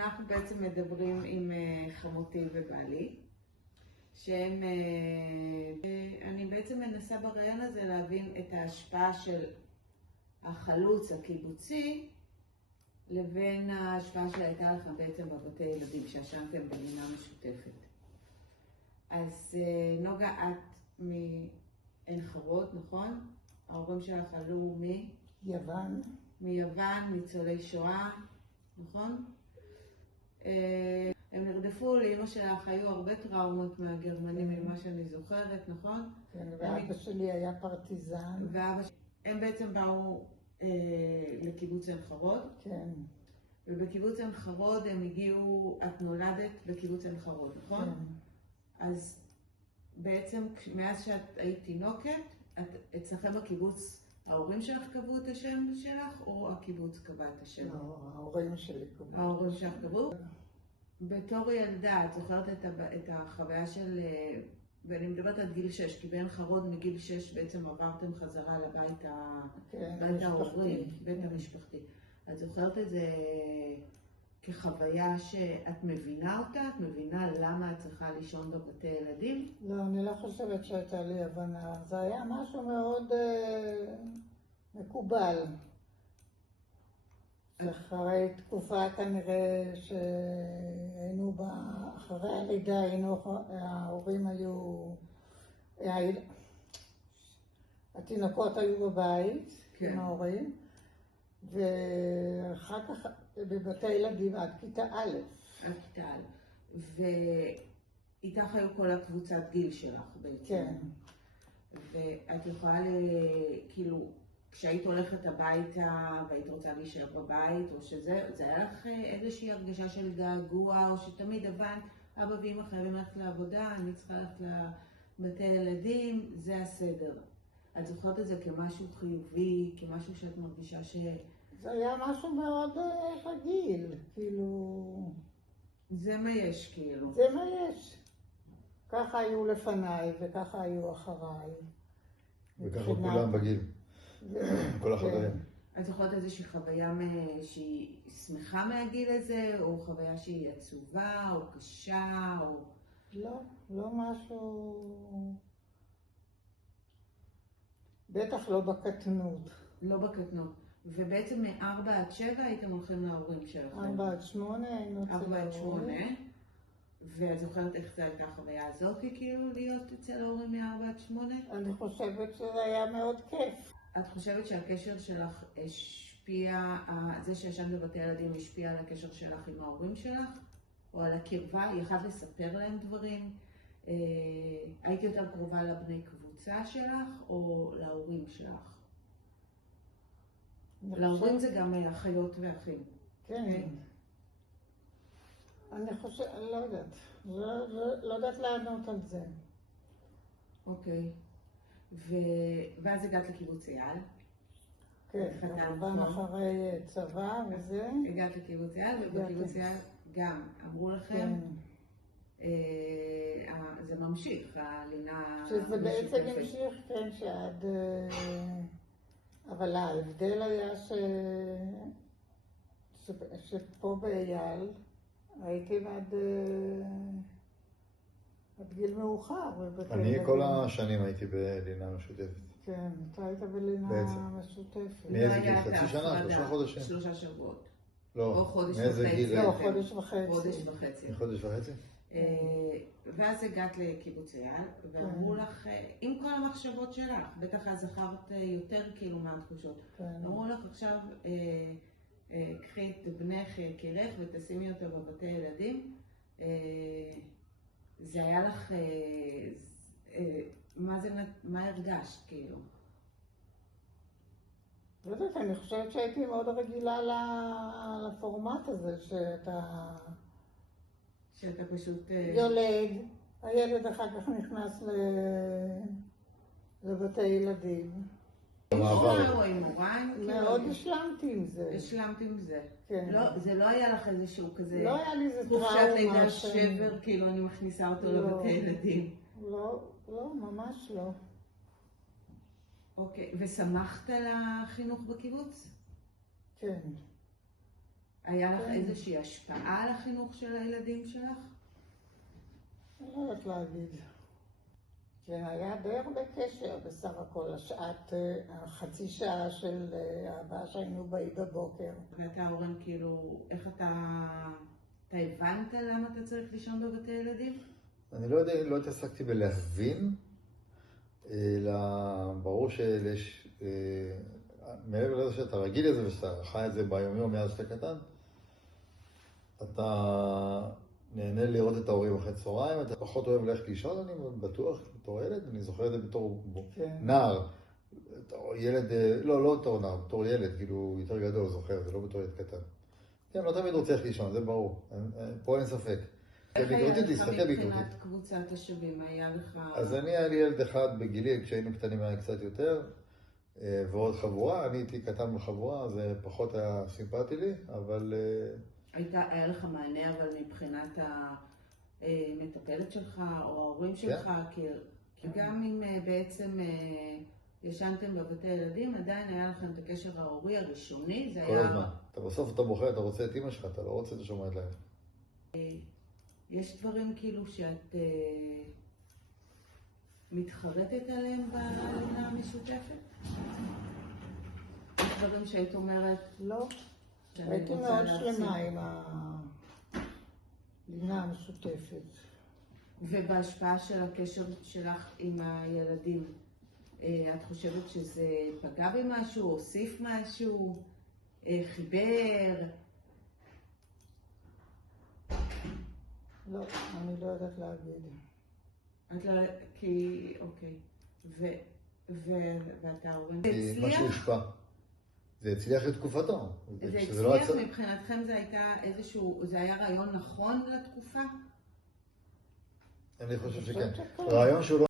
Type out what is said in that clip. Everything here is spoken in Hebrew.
אנחנו בעצם מדברים עם חמותי ובעלי, שהם, אני בעצם מנסה ברעיון הזה להבין את ההשפעה של החלוץ הקיבוצי, לבין ההשפעה שהייתה לכם בעצם בבתי ילדים, שישנתם בלינה משותפת. אז נוגה, את מעין חרוד, נכון? ההורים שלך עלו יוון. מיוון, ניצולי שואה, נכון? הם נרדפו, לאמא שלך היו הרבה טראומות מהגרמנים, ממה שאני זוכרת, נכון? כן, ואבא שלי היה פרטיזן. הם בעצם באו לקיבוץ עין חרוד. כן. ובקיבוץ עין חרוד הם הגיעו, את נולדת בקיבוץ עין חרוד, נכון? כן. אז בעצם מאז שאת היית תינוקת, אצלכם בקיבוץ ההורים שלך קבעו את השם שלך, או הקיבוץ קבע את השם? לא, ההורים שלי קבעו. ההורים שלך קבעו? בתור ילדה, את זוכרת את החוויה של, ואני מדברת עד גיל 6, כי בעין חרוד מגיל 6 בעצם עברתם חזרה לבית ההורים, בית המשפחתי. את זוכרת את זה כחוויה שאת מבינה אותה? את מבינה למה את צריכה לישון בבתי ילדים? לא, אני לא חושבת שהייתה לי הבנה. זה היה משהו מאוד מקובל. אחרי תקופה כנראה שהיינו אחרי הלידה, ההורים היו, התינוקות היו בבית עם ההורים, ואחר כך בבתי ילדים עד כיתה א'. עד כיתה א'. ואיתך היו כל הקבוצת גיל שלך בעצם. כן. ואת יכולה כאילו, כשהיית הולכת הביתה והיית רוצה להישאר בבית, או שזה היה לך איזושהי הרגשה של געגוע, או שתמיד הבנת, אבא ואמא חייבים ללכת לעבודה, אני צריכה ללכת לבתי ילדים, זה הסדר. את זוכרת את זה כמשהו חיובי, כמשהו שאת מרגישה ש... זה היה משהו מאוד רגיל, כאילו... זה מה יש, כאילו. זה מה יש. ככה היו לפניי וככה היו אחריי. וככה כולם בגיל. כל החברים. את זוכרת איזושהי חוויה שהיא שמחה מהגיל הזה, או חוויה שהיא עצובה, או קשה, או... לא, לא משהו... בטח לא בקטנות. לא בקטנות. ובעצם מ-4 עד 7 הייתם הולכים להורים שלכם. 4 עד 8 היינו אצל 4 עד 8. ההורים. ואת זוכרת איך זה הייתה החוויה הזאת, כאילו, להיות אצל ההורים מ-4 עד 8? אני חושבת שזה היה מאוד כיף. את חושבת שהקשר שלך השפיע, זה שישנת בבתי ילדים השפיע על הקשר שלך עם ההורים שלך? או על הקרבה? יכולת לספר להם דברים? הייתי יותר קרובה לבני קבוצה שלך או להורים שלך? להורים זה גם אחיות ואחים. כן. אני חושבת, לא יודעת. לא יודעת לענות על זה. אוקיי. ואז הגעת לקיבוץ אייל. כן, כמובן אחרי צבא וזה. הגעת לקיבוץ אייל, ובקיבוץ אייל גם אמרו לכם, זה ממשיך, הלינה משותפת. שזה בעצם המשיך, כן, שעד... אבל ההבדל היה שפה באייל הייתי עד גיל מאוחר. אני כל השנים הייתי בלינה משותפת. כן, אתה היית בלינה משותפת. מאיזה גיל? חצי שנה? 3 חודשים? 3 שבועות. לא, או חודש מאיזה וחצי. גיל? לא, חודש וחצי. חודש וחצי. חודש וחצי? ואז הגעת לקיבוץ אייל, ואמרו לך, עם כל המחשבות שלך, בטח אז זכרת יותר כאילו מהתחושות, אמרו לך עכשיו, קחי את בנך יקירך ותשימי אותו בבתי ילדים. זה היה לך, מה הרגשת כאילו? לא יודעת, אני חושבת שהייתי מאוד רגילה לפורמט הזה, שאתה פשוט... יולד, הילד אחר כך נכנס לבתי ילדים. או עם מורן? מאוד השלמתי עם זה. השלמת עם זה. כן. זה לא היה לך איזשהו כזה... לא היה לי איזה טראומה. חופשת לידה שבר, כאילו אני מכניסה אותו לבתי ילדים. לא, ממש לא. אוקיי, ושמחת על החינוך בקיבוץ? כן. היה לך איזושהי השפעה על החינוך של הילדים שלך? אני לא יודעת להגיד. כן, היה די הרבה קשר בסך הכל, החצי שעה של הבאה שהיינו באי בבוקר. ואתה, אורן, כאילו, איך אתה הבנת למה אתה צריך לישון בבתי ילדים? אני לא יודע, לא התעסקתי בלהבין, אלא ברור שיש, מעבר לזה שאתה רגיל לזה ושאתה חי את זה ביומיום מאז שאתה קטן, אתה נהנה לראות את ההורים אחרי צהריים, אתה פחות אוהב ללכת לישון, אני בטוח, בתור ילד, אני זוכר את זה בתור נער, ילד, לא בתור נער, בתור ילד, כאילו יותר גדול, זוכר, זה לא בתור ילד קטן. כן, לא תמיד רוצה ללכת לישון, זה ברור, פה אין ספק. איך היה לך מבחינת קבוצת השווים? היה לך... אז היה לי ילד אחד בגילי, כשהיינו קטנים היה קצת יותר, ועוד חבורה, אני הייתי קטן בחבורה, זה פחות היה סימפטי לי, אבל... היה לך מענה אבל מבחינת המטפלת שלך או ההורים שלך, כי גם אם בעצם ישנתם בבתי ילדים, עדיין היה לכם את הקשר ההורי הראשוני, זה היה... כל הזמן. בסוף אתה בוחר, אתה רוצה את אמא שלך, אתה לא רוצה את השומעת להם. יש דברים כאילו שאת מתחרטת עליהם בלינה המשותפת? יש דברים שהיית אומרת... לא. הייתי מאוד שלמה עם הלינה המשותפת. ובהשפעה של הקשר שלך עם הילדים, את חושבת שזה פגע במשהו, הוסיף משהו, חיבר? לא, אני לא יודעת להגיד. את לא... כי... אוקיי. ואתה אומרת... זה הצליח? משהו הושפע. זה הצליח לתקופתו. זה הצליח, מבחינתכם זה הייתה איזשהו... זה היה רעיון נכון לתקופה? אני חושב שכן. רעיון שהוא לא...